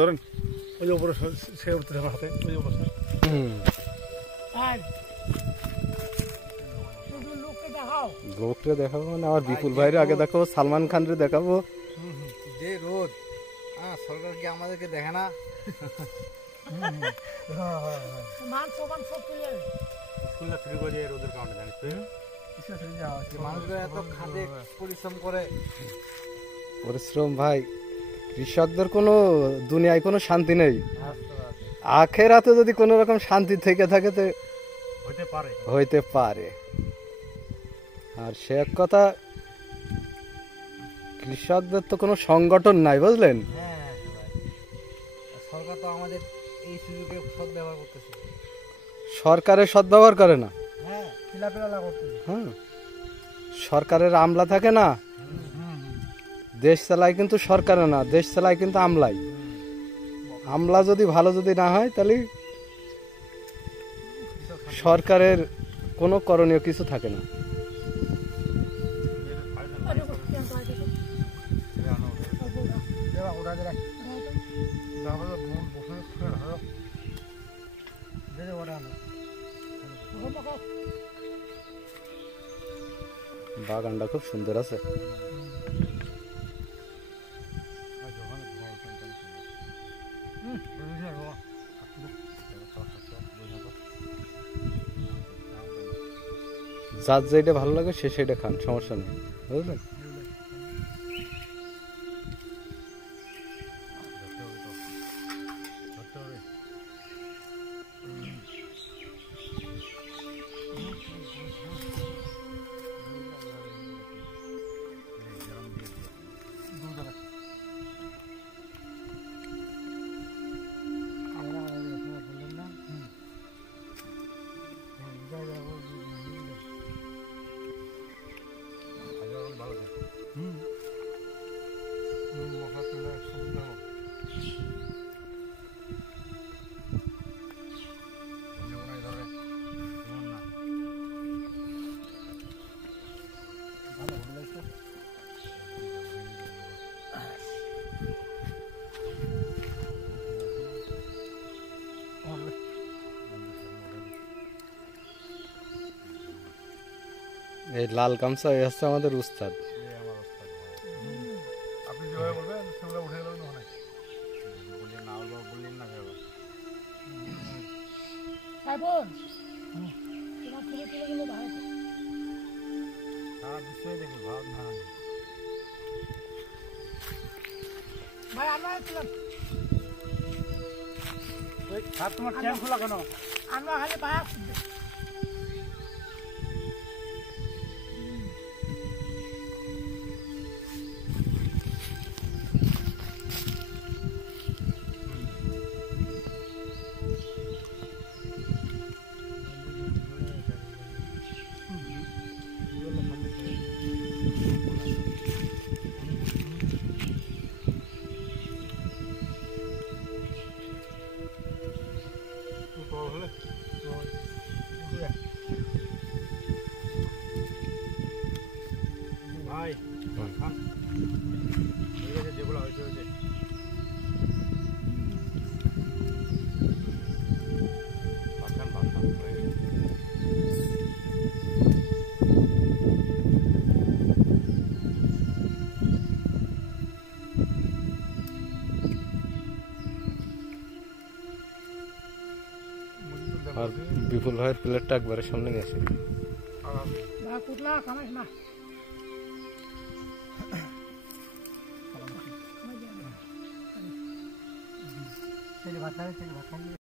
ধরেন ওই যে উপরে সে উঠতেছে আমার হাতে ওই অবস্থা। লোককে দেখাবো মানে আমার বিপুল ভাইরে আগে দেখাবো, সালমান খানরে দেখাবো। যে রোদ, সরকার কি আমাদেরকে দেখে না? মানুষরা এত খাটে পরিশ্রম করে। পরিশ্রম ভাই, কৃষকদের কোনো দুনিয়ায় কোনো শান্তি নেই। আখেরাতে যদি কোনো রকম শান্তি থেকে থাকে তো হইতে পারে। আর সে এক কথা, কৃষকদের তো কোনো সংগঠন নাই, বুঝলেন? সরকার তো আমাদের এই সুযোগে সদ্ব্যবহার করতেছে। সরকারের সদ্ব্যবহার করে না। হ্যাঁ, সরকারের আমলা থাকে না, দেশ চালায় কিন্তু সরকারে না, দেশ চালায় কিন্তু আমলাই। আমলা যদি ভালো যদি না হয় তাহলে সরকারের কোনো করণীয় কিছু থাকে না। বাগানটা খুব সুন্দর আছে। যার যেটা ভালো লাগে সে সেটা খান, সমস্যা নেই, বুঝলেন? এই লাল গামছা হচ্ছে আমাদের উস্তাদ। আপনি যেভাবে বলবেন সেগুলো উঠে গেল না, বললেন না ভেবে সারা বিশ্বই দেখবে ভাব না। ভাই আমরা তোমার চেন খোলা কেন? আমরা খালি ভাই ভাই যেগুলো হয়েছে হয়েছে আর বিপুল ভাইয়ের প্লেটটা একবারে সামনে গেছে। কুটলা কামাইস না ভাত খাই